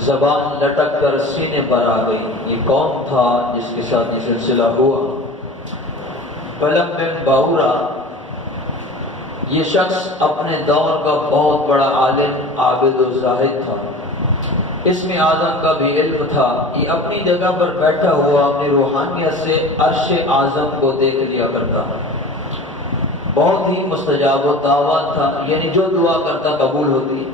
زبان لٹک کر سینے پر آ گئی۔ یہ کون تھا جس کے ساتھ یہ سلسلہ ہوا؟ بلم بن باورا، یہ شخص اپنے دور کا بہت بڑا عالم، عابد و زاہد تھا۔ اسم اعظم کا بھی علم تھا۔ یہ اپنی جگہ پر بیٹھا ہوا اپنی روحانیت سے عرش اعظم کو دیکھ لیا کرتا، بہت ہی مستجاب و دعوت تھا، یعنی جو دعا کرتا قبول ہوتی،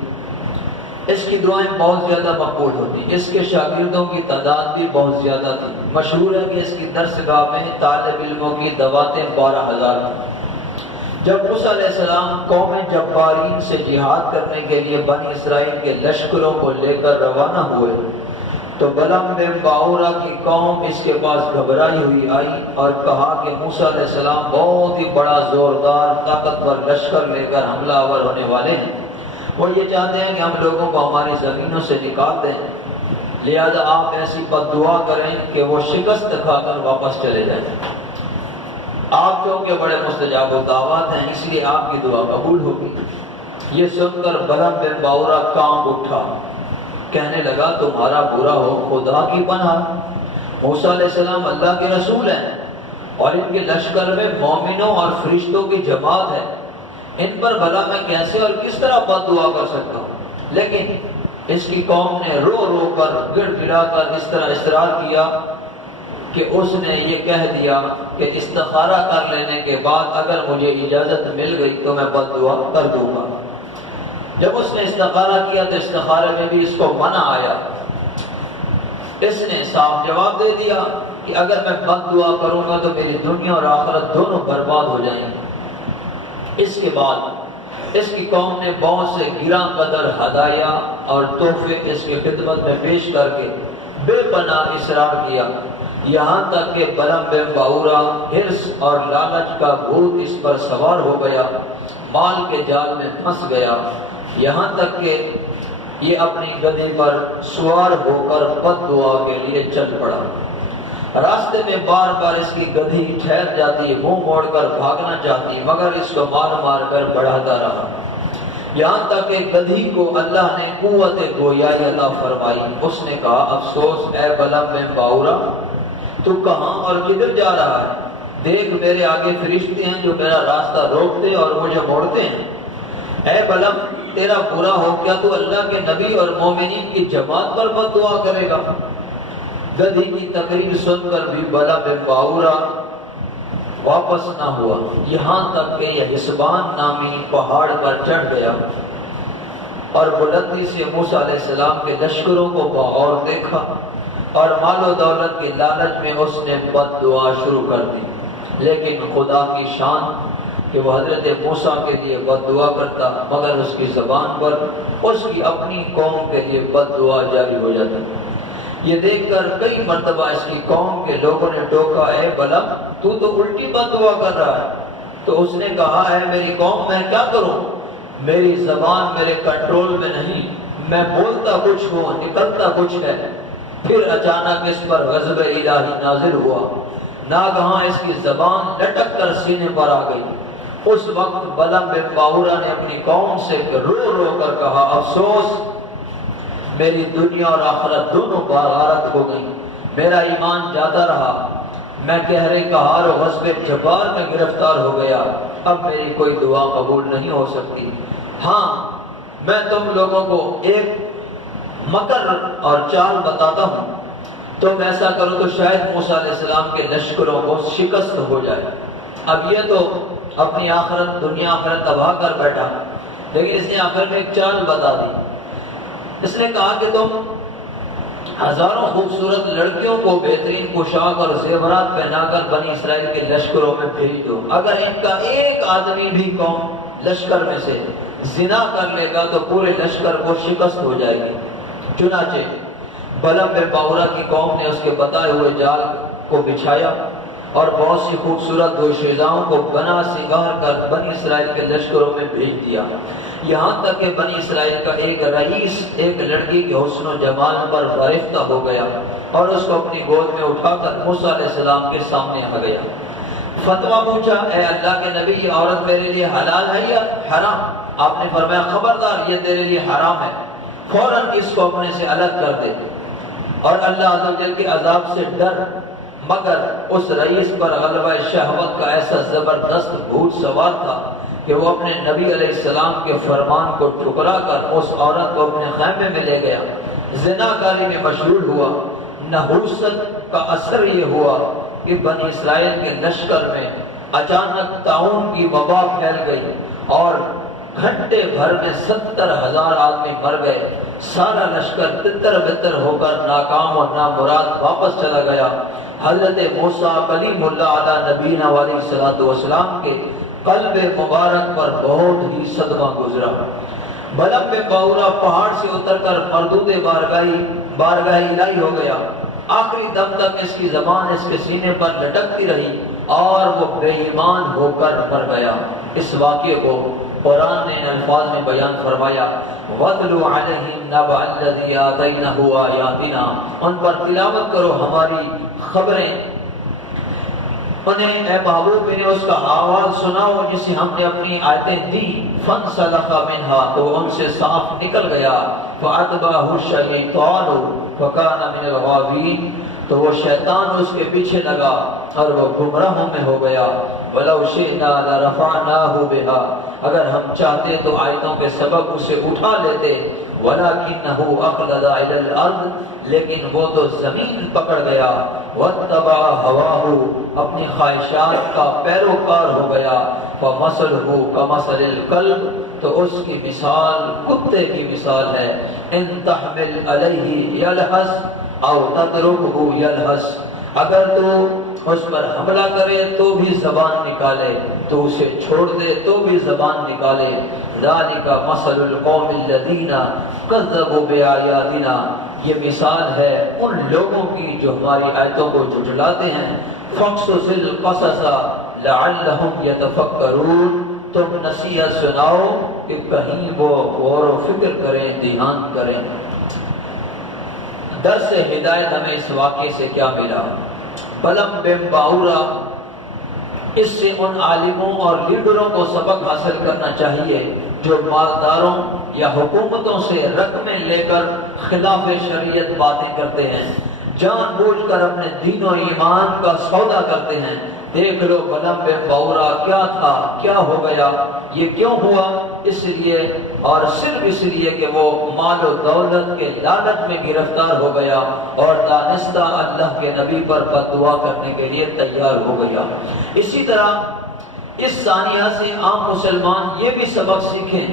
اس کی دعائیں بہت زیادہ مقبول ہوتی۔ اس کے شاگردوں کی تعداد بھی بہت زیادہ تھی۔ مشہور ہے کہ اس کی درسگاہ میں طالب علموں کی دعوتیں 12,000 تھیں۔ جب موسیٰ علیہ السلام قوم جبارین سے جہاد کرنے کے لیے بنی اسرائیل کے لشکروں کو لے کر روانہ ہوئے تو بلم بن باورا کی قوم اس کے پاس گھبرائی ہوئی آئی اور کہا کہ موسیٰ علیہ السلام بہت ہی بڑا زوردار طاقتور لشکر لے کر حملہ آور ہونے والے ہیں، وہ یہ چاہتے ہیں کہ ہم لوگوں کو ہماری زمینوں سے نکال دیں، لہذا آپ ایسی بد دعا کریں کہ وہ شکست کھا کر واپس چلے جائیں۔ آپ کیونکہ بڑے مستجاب دعوات ہیں اس لیے آپ کی دعا قبول ہوگی۔ یہ سن کر بلم بن باورا کانپ اٹھا، کہنے لگا تمہارا برا ہو خدا کی پناہ، موسیٰ علیہ السلام اللہ کے رسول ہیں اور ان کے لشکر میں مومنوں اور فرشتوں کی جماعت ہے، ان پر بھلا میں کیسے اور کس طرح بد دعا کر سکتا ہوں؟ لیکن اس کی قوم نے رو رو کر گڑ گڑا کر اس طرح اصرار کیا کہ اس نے یہ کہہ دیا کہ استخارہ کر لینے کے بعد اگر مجھے اجازت مل گئی تو میں بد دعا کر دوں گا۔ جب اس نے استخارہ کیا تو استخارے میں بھی اس کو منع آیا۔ اس نے صاف جواب دے دیا کہ اگر میں بد دعا کروں گا تو میری دنیا اور آخرت دونوں برباد ہو جائیں گے۔ اس کے بعد اس کی قوم نے بہت سے گراں قدر ہدایہ اور تحفے اس کی خدمت میں پیش کر کے بے پناہ اصرار کیا، یہاں تک کہ بلم بن باورا حرص اور لالچ کا بھوت اس پر سوار ہو گیا، مال کے جال میں پھنس گیا، یہاں تک کہ یہ اپنی گدھی پر سوار ہو کر بد دعا کے لیے چل پڑا۔ راستے میں بار بار اس کی گدھی ٹھہر جاتی، منہ موڑ کر بھاگنا چاہتی، مگر اس کو مار مار کر بڑھاتا رہا، یہاں تک کہ گدھی کو اللہ نے قوت گویائی عطا فرمائی۔ اس نے کہا افسوس اے بلم بن باورا، تو کہاں اور کدھر جا رہا ہے؟ دیکھ میرے آگے فرشتے ہیں جو میرا راستہ روکتے اور مجھے موڑتے ہیں۔ اے بلم تیرا برا ہو، کیا تو اللہ کے نبی اور مومنین کی جماعت پر بد دعا کرے گا؟ گدھی کی تقریر سن کر بھی بلم بن باورا واپس نہ ہوا، یہاں تک کہ یہ حسبان نامی پہاڑ پر چڑھ گیا اور بلندی سے موسیٰ علیہ السلام کے لشکروں کو بغور دیکھا اور مال و دولت کی لالچ میں اس نے بد دعا شروع کر دی۔ لیکن خدا کی شان کہ وہ حضرت موسیٰ کے لیے بد دعا کرتا، مگر اس کی زبان پر اس کی اپنی قوم کے لیے بد دعا جاری ہو جاتا۔ یہ دیکھ کر کئی مرتبہ اس کی قوم کے لوگوں نے ٹوکا اے بلم تو الٹی بد دعا کر رہا ہے۔ تو اس نے کہا اے میری قوم میں کیا کروں، میری زبان میرے کنٹرول میں نہیں، میں بولتا کچھ ہوں نکلتا کچھ ہے۔ پھر اچانک اس پر غضب الہی نازل ہوا، ناگہاں اس کی زبان لٹک کر سینے پر آ گئی۔ اس وقت بلم بن باورا نے اپنی قوم سے رو رو کر کہا افسوس میری دنیا اور آخرت دونوں غارت ہو گئی، میرا ایمان جاتا رہا، میں قہر قہار و غصب جبار میں گرفتار ہو گیا، اب میری کوئی دعا قبول نہیں ہو سکتی۔ ہاں میں تم لوگوں کو ایک مکر اور چال بتاتا ہوں، تم ایسا کرو تو شاید موسیٰ علیہ السلام کے لشکروں کو شکست ہو جائے۔ اب یہ تو اپنی آخرت دنیا آخرت تباہ کر بیٹھا، لیکن اس نے آخر میں ایک چال بتا دی۔ اس نے کہا کہ تم ہزاروں خوبصورت لڑکیوں کو بہترین پوشاک اور زیورات پہنا کر بنی اسرائیل کے لشکروں میں بھیج دو، اگر ان کا ایک آدمی بھی قوم لشکر میں سے زنا کر لے گا تو پورے لشکر کو شکست ہو جائے گی۔ چنانچہ بلم بن باورا کی قوم نے اس کے بتائے ہوئے جال کو بچھایا اور بہت سی خوبصورت دوشیزاؤں کو بنا سنگار کر بنی اسرائیل کے لشکروں میں بھیج دیا، یہاں تک کہ بنی اسرائیل کا ایک رئیس ایک لڑکی کے حسن و جمال پر فریفتہ ہو گیا اور اس کو اپنی گود میں اٹھا کر موسیٰ علیہ السلام کے سامنے آ گیا۔ فتویٰ پوچھا اے اللہ کے نبی یہ عورت میرے لیے حلال ہے یا حرام؟ آپ نے فرمایا خبردار یہ تیرے لیے حرام ہے۔ فوراً اس کو اپنے سے الگ کر دے، اور اللہ عز و جل کے عذاب سے ڈر۔ مگر اس رئیس پر غلبہ شہوت کا ایسا زبردست بھوت سوار تھا کہ وہ اپنے نبی علیہ السلام کے فرمان کو ٹھکرا کر اس عورت کو اپنے خیمے میں لے گیا، زناکاری میں مشغول ہوا۔ نحوست کا اثر یہ ہوا کہ بنی اسرائیل کے لشکر میں اچانک طاعون کی وبا پھیل گئی اور گھنٹے بھر میں 70,000 آدمی مر گئے۔ سارا لشکر تتر بتر ہو کر ناکام اور نامراد واپس چلا گیا۔ حضرت موسیٰ کلیم اللہ علیہ نبینا علیہ السلام کے قلب مبارک پر بہت ہی صدمہ گزرا۔ بلم میں باورا پہاڑ سے اتر کر مردود بارگاہ الہی ہو گیا۔ آخری دم تک اس کی زبان اس کے سینے پر لٹکتی رہی اور وہ بے ایمان ہو کر مر گیا۔ اس واقعے کو قرآن نے ان الفاظ میں بیان فرمایا، وَاتْلُ عَلَيْهِمْ نَبَأَ الَّذِي آتَيْنَاهُ آیَاتِنَا، ان پر تلاوت کرو ہماری خبریں، انہیں اے محبوب انہیں اس کا آواز سناؤ جسے ہم نے اپنی آیتیں دی۔ فَانْسَلَخَ مِنْهَا، تو ان سے صاف نکل گیا۔ فَأَتْبَعَهُ الشَّيْطَانُ فَكَانَ مِنَ الْغَاوِينَ، تو وہ شیطان اس کے پیچھے لگا اور وہ گمراہوں میں ہو گیا۔ وَلَوْ شِئْنَا لَرَفَعْنَاهُ بِهَا، اگر ہم چاہتے تو آیتوں کے سبب اسے اٹھا لیتے۔ وَلَكِنَّهُ أَخْلَدَ إِلَى الْأَرْضِ، لیکن وہ تو زمین پکڑ گیا۔ وَاتَّبَعَ هَوَاهُ، اپنی خواہشات کا پیروکار ہو گیا۔ فَمَثَلُهُ كَمَثَلِ الْكَلْبِ، تو اس کی مثال کتے کی مثال ہے۔ إِن تَحْمِلْ عَلَيْهِ يَلْهَثْ أَوْ تَتْرُكْهُ يَلْهَثْ، اگر تو اس پر حملہ کرے تو بھی زبان نکالے، تو اسے چھوڑ دے تو بھی زبان نکالے۔ ذَلِكَ مَثَلُ الْقَوْمِ الَّذِينَ كَذَّبُوا بِآيَاتِنَا، یہ مثال ہے ان لوگوں کی جو ہماری آیتوں کو جھٹلاتے ہیں۔ فَاقْصُصِ الْقَصَصَ لَعَلَّهُمْ يَتَفَكَّرُونَ، تم نصیحت سناؤ کہ کہیں وہ غور و فکر کریں، دھیان کریں۔ درس ہدایت ہمیں اس واقعے سے کیا ملا؟ بلم بن باورا، اس سے ان عالموں اور لیڈروں کو سبق حاصل کرنا چاہیے جو مالداروں یا حکومتوں سے رقمیں لے کر خلاف شریعت باتیں کرتے ہیں، جان بوجھ کر اپنے دین و ایمان کا سودا کرتے ہیں۔ دیکھ لو بلم بن باورا کیا تھا، کیا ہو گیا، یہ کیوں ہوا؟ اس لیے اور صرف اس لیے کہ وہ مال و دولت کے لالچ میں گرفتار ہو گیا اور دانستہ اللہ کے نبی پر بد دعا کرنے کے لیے تیار ہو گیا۔ اسی طرح اس ثانیہ سے عام مسلمان یہ بھی سبق سیکھیں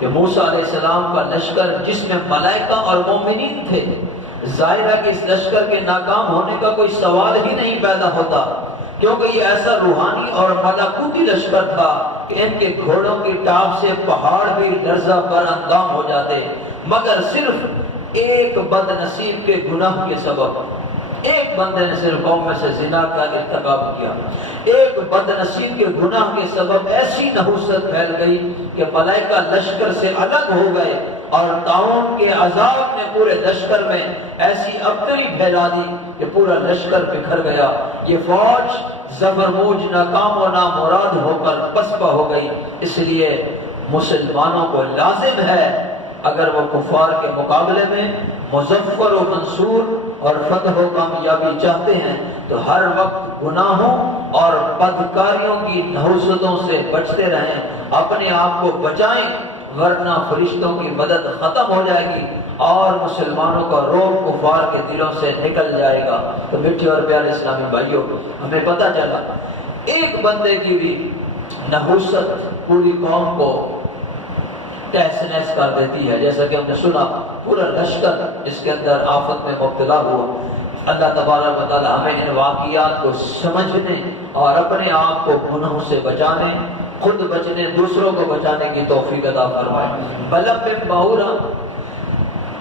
کہ موسیٰ علیہ السلام کا لشکر جس میں ملائکہ اور مومنین تھے، ظاہر ہے کہ اس لشکر کے ناکام ہونے کا کوئی سوال ہی نہیں پیدا ہوتا، کیونکہ یہ ایسا روحانی اور ملکوتی لشکر تھا کہ ان کے گھوڑوں کی ٹاپ سے پہاڑ بھی لرزہ پر اندام ہو جاتے، مگر صرف ایک بد نصیب کے گناہ کے سبب، ایک بندے نے صرف قوم میں سے زنا کا ارتکاب کیا، ایک بد نصیب کے گناہ کے سبب ایسی نحوست پھیل گئی کہ ملائکہ لشکر سے الگ ہو گئے اور طاعون کے عذاب نے پورے لشکر میں ایسی ابتری پھیلا دی کہ پورا لشکر بکھر گیا۔ یہ فوج زبرموج ناکام و نامراد ہو کر پسپا ہو گئی۔ اس لیے مسلمانوں کو لازم ہے اگر وہ کفار کے مقابلے میں مظفر و منصور اور فتح و کامیابی چاہتے ہیں تو ہر وقت گناہوں اور بدکاریوں کی نحوستوں سے بچتے رہیں، اپنے آپ کو بچائیں، ورنہ فرشتوں کی مدد ختم ہو جائے گی اور مسلمانوں کا روب کفار کے دلوں سے نکل جائے گا۔ تو میٹھے اور پیارے اسلامی بھائیوں، ہمیں پتہ چلا ایک بندے کی بھی نحوست پوری قوم کو تہس نہس کر دیتی ہے، جیسا کہ ہم نے سنا پورا لشکر اس کے اندر آفت میں مبتلا ہوا۔ اللہ تبارک و تعالی ہمیں ان واقعات کو سمجھنے اور اپنے آپ کو گناہوں سے بچانے، خود بچنے، دوسروں کو بچانے کی توفیق عطا فرمائے۔ بلم بن باورا